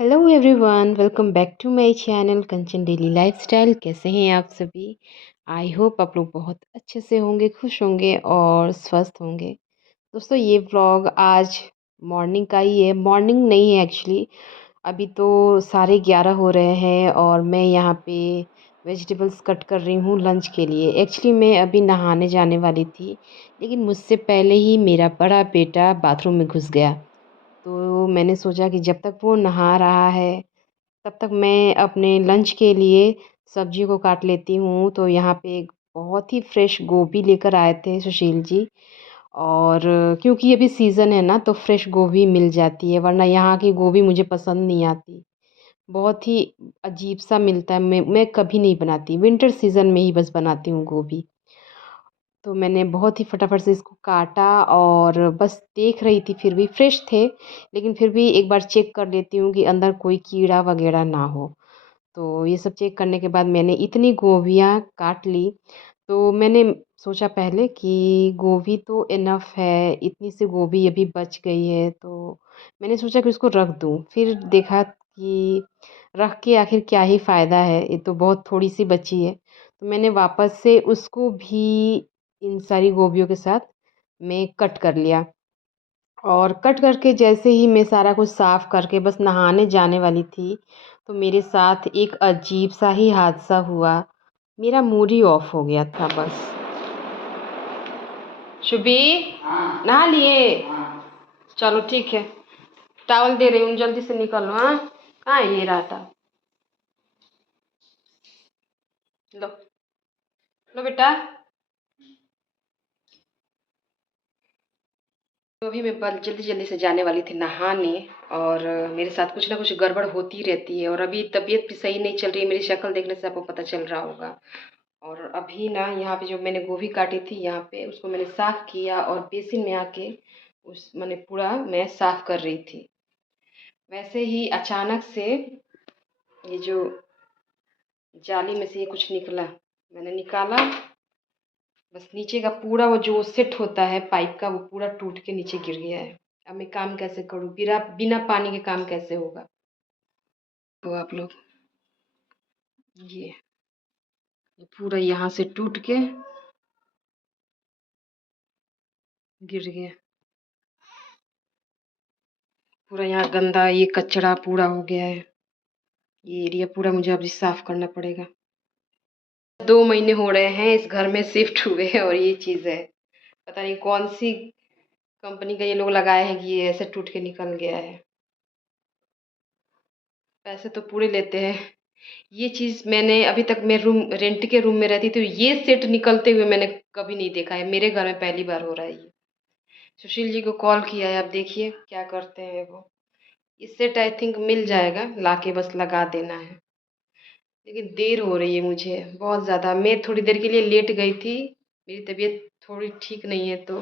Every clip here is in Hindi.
Hello everyone, welcome back to my channel Kanchan daily lifestyle. कैसे हैं आप सभी? आई होप आप लोग बहुत अच्छे से होंगे, खुश होंगे और स्वस्थ होंगे। दोस्तों, ये व्लॉग आज मॉर्निंग का ही है। मॉर्निंग नहीं है एक्चुअली, अभी तो 11:30 हो रहे हैं और मैं यहाँ पे वेजिटेबल्स कट कर रही हूँ लंच के लिए। एक्चुअली मैं अभी नहाने जाने वाली थी, लेकिन मुझसे पहले ही मेरा बड़ा बेटा बाथरूम में घुस गया। तो मैंने सोचा कि जब तक वो नहा रहा है तब तक मैं अपने लंच के लिए सब्जी को काट लेती हूँ। तो यहाँ पे एक बहुत ही फ्रेश गोभी लेकर आए थे सुशील जी। और क्योंकि अभी सीज़न है ना, तो फ्रेश गोभी मिल जाती है, वरना यहाँ की गोभी मुझे पसंद नहीं आती। बहुत ही अजीब सा मिलता है। मैं कभी नहीं बनाती, विंटर सीज़न में ही बस बनाती हूँ गोभी। तो मैंने बहुत ही फटाफट से इसको काटा और बस देख रही थी, फिर भी फ्रेश थे, लेकिन फिर भी एक बार चेक कर लेती हूँ कि अंदर कोई कीड़ा वगैरह ना हो। तो ये सब चेक करने के बाद मैंने इतनी गोभियाँ काट ली। तो मैंने सोचा पहले कि गोभी तो इनफ है, इतनी सी गोभी अभी बच गई है, तो मैंने सोचा कि उसको रख दूँ। फिर देखा कि रख के आखिर क्या ही फ़ायदा है, ये तो बहुत थोड़ी सी बची है। तो मैंने वापस से उसको भी इन सारी गोभियों के साथ मैं कट कर लिया। और कट करके जैसे ही मैं सारा कुछ साफ़ करके बस नहाने जाने वाली थी, तो मेरे साथ एक अजीब-सा ही हादसा हुआ। मेरा मूड ही ऑफ हो गया था बस। शुभी, नहा लिए? चलो ठीक है, टॉवल दे रही हूँ, जल्दी से निकलो। हाँ, कहाँ है ये रहा था? लो, लो बेटा। तो अभी मैं बल जल्दी जल्दी से जाने वाली थी नहाने। और मेरे साथ कुछ ना कुछ गड़बड़ होती रहती है, और अभी तबीयत भी सही नहीं चल रही है। मेरी शक्ल देखने से आपको पता चल रहा होगा। और अभी ना यहाँ पे जो मैंने गोभी काटी थी, यहाँ पे उसको मैंने साफ़ किया और बेसिन में आके उस मैंने पूरा मैं साफ़ कर रही थी। वैसे ही अचानक से ये जो जाली में से ये कुछ निकला, मैंने निकाला, बस नीचे का पूरा वो जो सेट होता है पाइप का, वो पूरा टूट के नीचे गिर गया है। अब मैं काम कैसे करूँ? बिना बिना पानी के काम कैसे होगा? तो आप लोग, ये पूरा यहाँ से टूट के गिर गया। पूरा यहाँ गंदा ये कचरा पूरा हो गया है। ये एरिया पूरा मुझे अभी साफ करना पड़ेगा। 2 महीने हो रहे हैं इस घर में शिफ्ट हुए हैं, और ये चीज़ है। पता नहीं कौन सी कंपनी का ये लोग लगाए हैं कि ये ऐसे टूट के निकल गया है। पैसे तो पूरे लेते हैं। ये चीज़ मैंने अभी तक, मैं रूम रेंट के रूम में रहती थी, तो ये सेट निकलते हुए मैंने कभी नहीं देखा है। मेरे घर में पहली बार हो रहा है ये। सुशील जी को कॉल किया है, अब देखिए क्या करते हैं वो। ये सेट आई थिंक मिल जाएगा, लाके बस लगा देना है। लेकिन देर हो रही है मुझे बहुत ज़्यादा। मैं थोड़ी देर के लिए लेट गई थी, मेरी तबीयत थोड़ी ठीक नहीं है, तो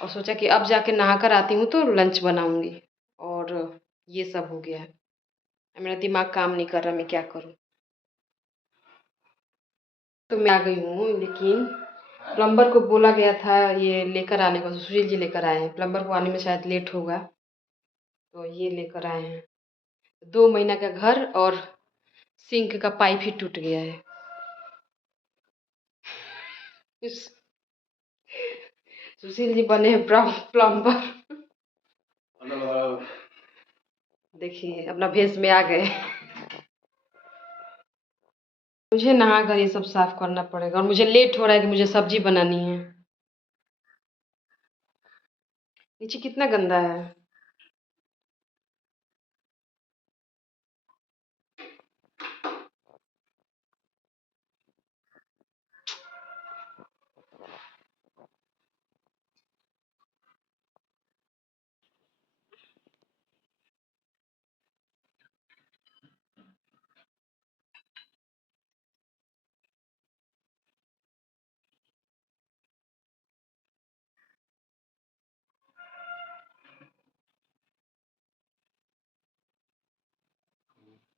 और सोचा कि अब जाके नहा कर आती हूँ तो लंच बनाऊंगी। और ये सब हो गया है। अब मेरा दिमाग काम नहीं कर रहा, मैं क्या करूँ? तो मैं आ गई हूँ, लेकिन प्लम्बर को बोला गया था ये लेकर आने को, सुशील जी लेकर आए हैं। प्लम्बर को आने में शायद लेट होगा, तो ये लेकर आए हैं। 2 महीना का घर, और सिंक का पाइप ही टूट गया है। इस सुशील जी बने हैं प्लम्बर। देखिए अपना भेष में आ गए। मुझे नहा कर ये सब साफ करना पड़ेगा, और मुझे लेट हो रहा है कि मुझे सब्जी बनानी है। नीचे कितना गंदा है।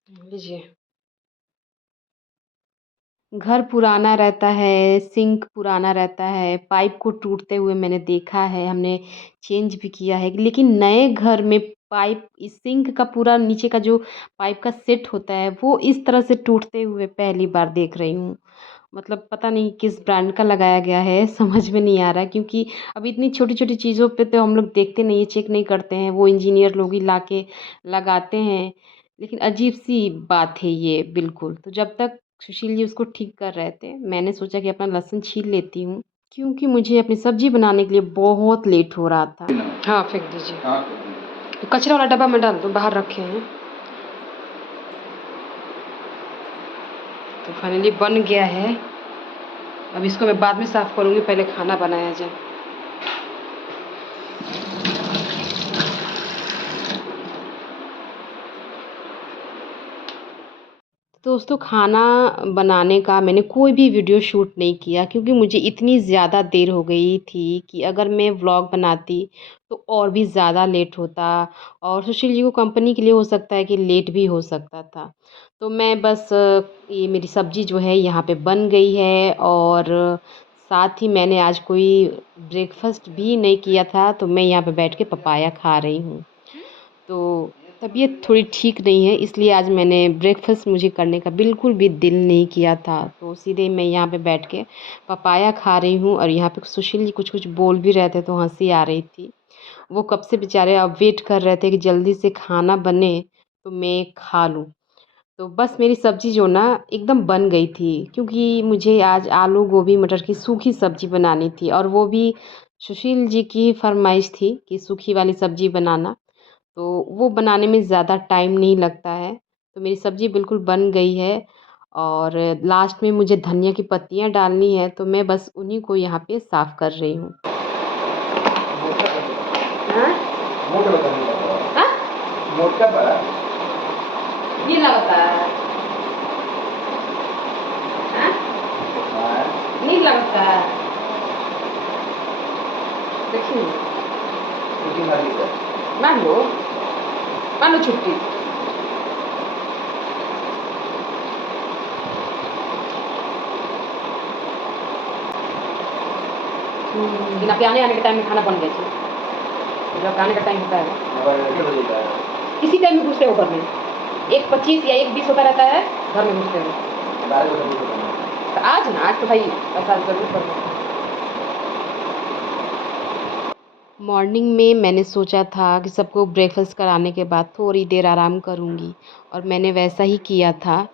लीजिए। घर पुराना रहता है, सिंक पुराना रहता है, पाइप को टूटते हुए मैंने देखा है, हमने चेंज भी किया है। लेकिन नए घर में पाइप इस सिंक का पूरा नीचे का जो पाइप का सेट होता है वो इस तरह से टूटते हुए पहली बार देख रही हूँ। मतलब पता नहीं किस ब्रांड का लगाया गया है समझ में नहीं आ रहा है, क्योंकि अब इतनी छोटी-छोटी चीज़ों पे तो हम लोग देखते नहीं है, चेक नहीं करते हैं, वो इंजीनियर लोग ही लाके लगाते हैं। लेकिन अजीब-सी बात है ये बिल्कुल। तो जब तक सुशील जी उसको ठीक कर रहे थे, मैंने सोचा कि अपना लहसुन छील लेती हूँ, क्योंकि मुझे अपनी सब्ज़ी बनाने के लिए बहुत लेट हो रहा था। हाँ, फेंक दीजिए। हाँ, फेंक दीजिए। तो कचरा वाला डब्बा में डाल दो, बाहर रखे हैं। तो फाइनली बन गया है। अब इसको मैं बाद में साफ़ करूँगी, पहले खाना बनाया जाए। दोस्तों, खाना बनाने का मैंने कोई भी वीडियो शूट नहीं किया, क्योंकि मुझे इतनी ज़्यादा देर हो गई थी कि अगर मैं व्लॉग बनाती तो और भी ज़्यादा लेट होता, और सुशील जी को कंपनी के लिए हो सकता है कि लेट भी हो सकता था। तो मैं बस ये मेरी सब्ज़ी जो है यहाँ पे बन गई है, और साथ ही मैंने आज कोई ब्रेकफ़ास्ट भी नहीं किया था, तो मैं यहाँ पे बैठ के पपाया खा रही हूँ। तो तबीयत थोड़ी ठीक नहीं है, इसलिए आज मैंने ब्रेकफ़ास्ट मुझे करने का बिल्कुल भी दिल नहीं किया था। तो सीधे मैं यहाँ पे बैठ के पपाया खा रही हूँ, और यहाँ पे सुशील जी कुछ-कुछ बोल भी रहे थे तो हँसी आ रही थी। वो कब से बेचारे अब वेट कर रहे थे कि जल्दी से खाना बने तो मैं खा लूँ। तो बस मेरी सब्ज़ी जो ना एकदम बन गई थी, क्योंकि मुझे आज आलू, गोभी, मटर की सूखी सब्ज़ी बनानी थी, और वो भी सुशील जी की फ़रमाइश थी कि सूखी वाली सब्ज़ी बनाना। तो वो बनाने में ज़्यादा टाइम नहीं लगता है। तो मेरी सब्ज़ी बिल्कुल बन गई है, और लास्ट में मुझे धनिया की पत्तियाँ डालनी है, तो मैं बस उन्हीं को यहाँ पे साफ़ कर रही हूँ। हाँ? हाँ? ये ना बता। हाँ? नहीं लगता है। देखिए, मान लो, मान लो छुट्टी। लेकिन आपके आने के टाइम में खाना बन गया था। जब आपके आने का टाइम होता है, इसी टाइम में घुसते हो घर में। 1:25 या 1:20 होता रहता है, घर में घुसते हो। तो आज ना, आज तो भाई ऐसा ज़रूर करना। मॉर्निंग में मैंने सोचा था कि सबको ब्रेकफ़ास्ट कराने के बाद थोड़ी देर आराम करूँगी, और मैंने वैसा ही किया था।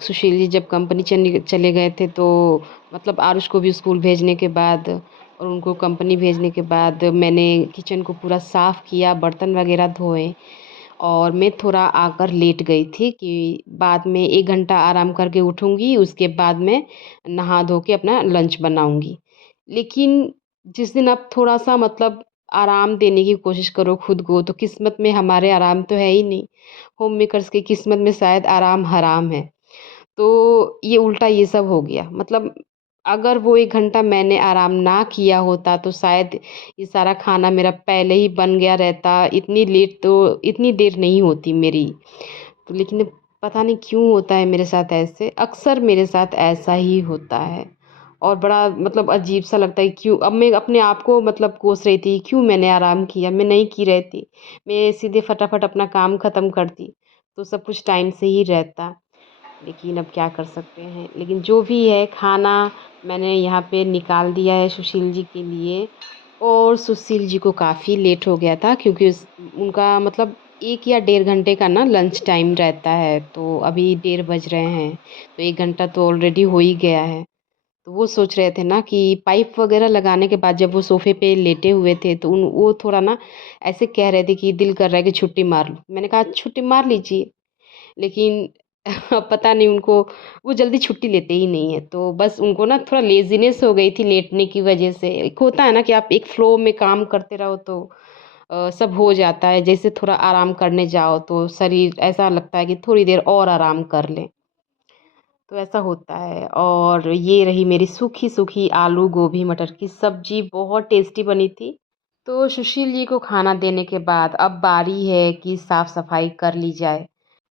सुशील जी जब कंपनी चले गए थे, तो मतलब आरुष को भी स्कूल भेजने के बाद और उनको कंपनी भेजने के बाद मैंने किचन को पूरा साफ़ किया, बर्तन वग़ैरह धोए, और मैं थोड़ा आकर लेट गई थी कि बाद में 1 घंटा आराम करके उठूँगी, उसके बाद मैं नहा धो के अपना लंच बनाऊँगी। लेकिन जिस दिन आप थोड़ा-सा मतलब आराम देने की कोशिश करो खुद को, तो किस्मत में हमारे आराम तो है ही नहीं। होम मेकर्स की किस्मत में शायद आराम हराम है। तो ये उल्टा ये सब हो गया। मतलब अगर वो 1 घंटा मैंने आराम ना किया होता, तो शायद ये सारा खाना मेरा पहले ही बन गया रहता। इतनी देर नहीं होती मेरी। तो लेकिन पता नहीं क्यों होता है मेरे साथ ऐसे, अक्सर मेरे साथ ऐसा ही होता है, और बड़ा मतलब अजीब-सा लगता है। क्यों अब मैं अपने आप को मतलब कोस रही थी, क्यों मैंने आराम किया? मैं नहीं की रहती। मैं सीधे फटाफट अपना काम ख़त्म करती, तो सब कुछ टाइम से ही रहता। लेकिन अब क्या कर सकते हैं। लेकिन जो भी है, खाना मैंने यहाँ पे निकाल दिया है सुशील जी के लिए, और सुशील जी को काफ़ी लेट हो गया था, क्योंकि उनका मतलब 1 या डेढ़ घंटे का ना लंच टाइम रहता है, तो अभी 1:30 बज रहे हैं, तो 1 घंटा तो ऑलरेडी हो ही गया है। तो वो सोच रहे थे ना कि पाइप वगैरह लगाने के बाद जब वो सोफ़े पे लेटे हुए थे, तो वो थोड़ा ना ऐसे कह रहे थे कि दिल कर रहा है कि छुट्टी मार लूँ। मैंने कहा छुट्टी मार लीजिए, लेकिन पता नहीं उनको, वो जल्दी छुट्टी लेते ही नहीं हैं। तो बस उनको ना थोड़ा लेज़ीनेस हो गई थी लेटने की वज़ह से। एक होता है ना कि आप एक फ़्लो में काम करते रहो, तो सब हो जाता है। जैसे थोड़ा आराम करने जाओ तो शरीर ऐसा लगता है कि थोड़ी देर और आराम कर लें। तो ऐसा होता है। और ये रही मेरी सूखी-सूखी आलू, गोभी, मटर की सब्ज़ी, बहुत टेस्टी बनी थी। तो सुशील जी को खाना देने के बाद अब बारी है कि साफ़-सफ़ाई कर ली जाए।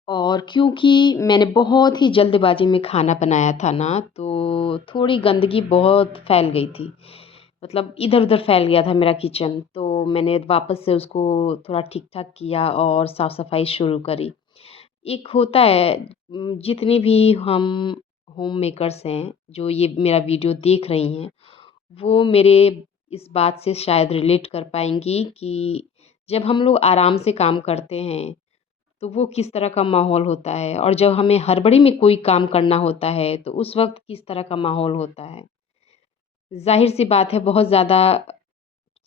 और क्योंकि मैंने बहुत ही जल्दबाज़ी में खाना बनाया था ना, तो थोड़ी गंदगी बहुत फैल गई थी। मतलब इधर-उधर फैल गया था मेरा किचन। तो मैंने वापस से उसको थोड़ा ठीक-ठाक किया और साफ़-सफ़ाई शुरू करी। एक होता है जितने भी हम होम मेकर्स हैं, जो ये मेरा वीडियो देख रही हैं, वो मेरे इस बात से शायद रिलेट कर पाएँगी कि जब हम लोग आराम से काम करते हैं, तो वो किस तरह का माहौल होता है और जब हमें हड़बड़ी में कोई काम करना होता है, तो उस वक़्त किस तरह का माहौल होता है। ज़ाहिर-सी बात है बहुत ज़्यादा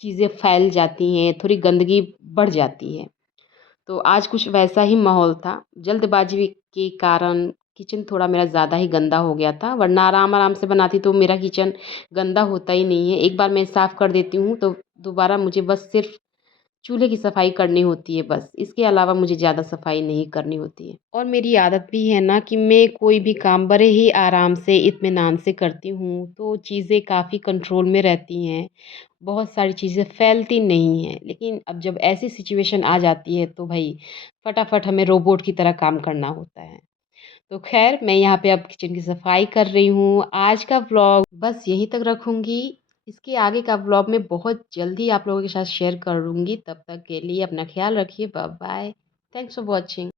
चीज़ें फैल जाती हैं, थोड़ी गंदगी बढ़ जाती है। तो आज कुछ वैसा ही माहौल था। जल्दबाज़ी के कारण किचन थोड़ा मेरा ज़्यादा ही गंदा हो गया था, वरना आराम-आराम से बनाती तो मेरा किचन गंदा होता ही नहीं है। एक बार मैं साफ़ कर देती हूँ, तो दोबारा मुझे बस सिर्फ़ चूल्हे की सफाई करनी होती है बस, इसके अलावा मुझे ज़्यादा सफाई नहीं करनी होती है। और मेरी आदत भी है ना कि मैं कोई भी काम बड़े ही आराम से, इत्मीनान से करती हूँ, तो चीज़ें काफ़ी कंट्रोल में रहती हैं, बहुत सारी चीज़ें फैलती नहीं हैं। लेकिन अब जब ऐसी सिचुएशन आ जाती है, तो भई फटाफट हमें रोबोट की तरह काम करना होता है। तो ख़ैर मैं यहाँ पे अब किचन की सफाई कर रही हूँ। आज का व्लॉग बस यहीं तक रखूँगी। इसके आगे का व्लॉग मैं बहुत जल्दी आप लोगों के साथ शेयर करूँगी। तब तक के लिए अपना ख़्याल रखिए। Bye bye. Thanks for watching.